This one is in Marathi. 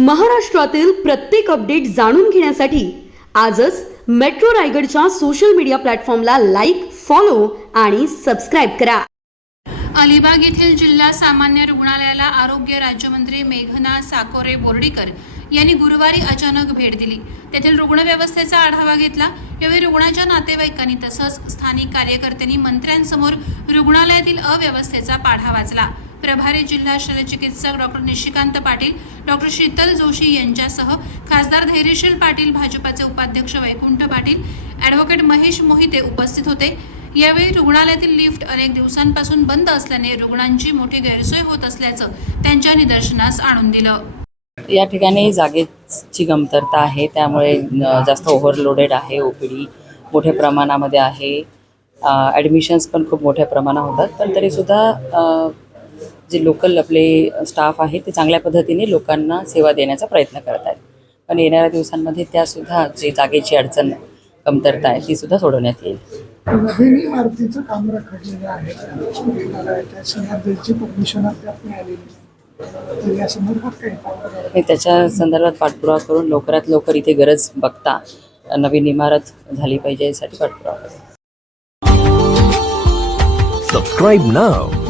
महाराष्ट्रातील प्रत्येक अपडेट जाणून घेण्यासाठी आजच मेट्रो रायगडच्या सोशल मीडिया प्लॅटफॉर्मला लाईक फॉलो आणि सबस्क्राईब करा. अलिबाग येथील जिल्हा सामान्य रुग्णालयाला आरोग्य राज्यमंत्री मेघना साकोरे बोर्डीकर यांनी गुरुवारी अचानक भेट दिली. तेथील रुग्णव्यवस्थेचा आढावा घेतला. यावेळी रुग्णाच्या नातेवाईकांनी तसंच स्थानिक कार्यकर्त्यांनी मंत्र्यांसमोर रुग्णालयातील अव्यवस्थेचा पाढा वाचला. प्रभारी जिल्हा शल्यचिकित्सक डॉक्टर निशिकांत पाटील डॉक्टर शीतल जोशी यांच्यासह खासदार धैर्यशील पाटील भाजपाचे उपाध्यक्ष वैकुंठ पाटील ॲडव्होकेट महेश मोहिते उपस्थित होते. यावेळी रुग्णालयातील लिफ्ट अनेक दिवसांपासून बंद असल्याने रुग्णांची मोठी गैरसोय होत असल्याचं त्यांच्या निदर्शनास आणून दिलं. या ठिकाणी जागेची कमतरता आहे त्यामुळे जास्त ओव्हरलोडेड आहे ओ पी डी मोठ्या प्रमाणामध्ये आहे. ॲडमिशन्स पण खूप मोठ्या प्रमाणात होतात पण तरीसुद्धा जे लोकल आपले स्टाफ आहे ते चांगल्या पद्धतीने लोकांना सेवा देण्याचा प्रयत्न करत आहेत. पण येणाऱ्या दिवसांमध्ये त्यासुद्धा जी जागेची अडचण कमतरता आहे ती सुद्धा सोडवण्यात येईल. नवीन इमारतीचं काम रखडलेलं आहे. त्याच्या संदर्भात पाठपुरावा करून लवकरात लवकर इथे गरज बघता नवीन इमारत झाली पाहिजे यासाठी पाठपुरावा करू. Subscribe now.